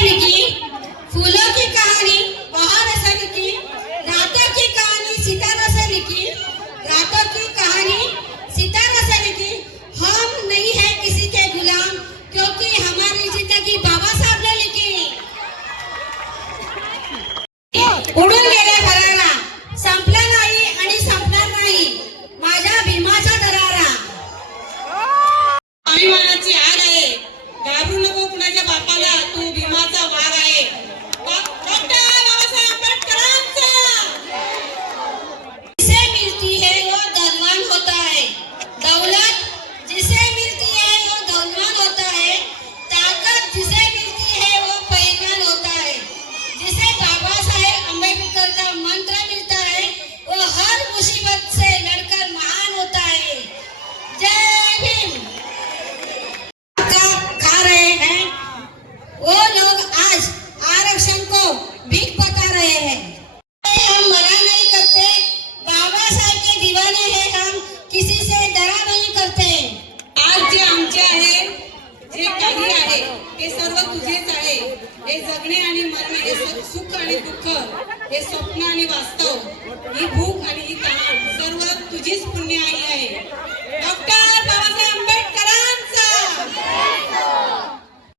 से लिखी, फूलों की कहानी बहार से लिखी, रातों की कहानी सितारों से लिखी, रातों की कहानी सितारों से लिखी। हम नहीं है किसी के गुलाम, क्योंकि हमारी जिंदगी बाबा साहब ने लिखी। उडून गेले भरारा, संपला नाही आणि संपणार नाही माझ्या भीमाचा दरारा। अभिमानाची आग आहे, घाबरू नको कुणाच्या बापाला, तू भीमाचा वाघ आहे। डॉक्टर बाबासाहेब आंबेडकरांचा जिसे मिलती है वो धनवान होता है, दौलत जिसे मिलती है वो धनवान होता है, ताकत जिसे मिलती है वो पहलवान होता है। जिसे बाबा साहेब अम्बेडकर का मंत्र मिलता है वो हर मुसीबत से लड़कर महान होता है। जय भीम। खा रहे हैं वो लोग आज आरक्षण को भीख बता रहे हैं। हम मना नहीं करते, बाबा साहेब के दीवाने हैं हम, किसी से डरा नहीं करते। आज जे आमचे आहे, जे काही आहे ते सर्व तुझेच आहे। हे जगणे आणि मरणे, हे सुख आणि दुःख, हे स्वप्न आणि वास्तव, ही भूक आणि ही तहान सर्व तुझीच पुण्य आई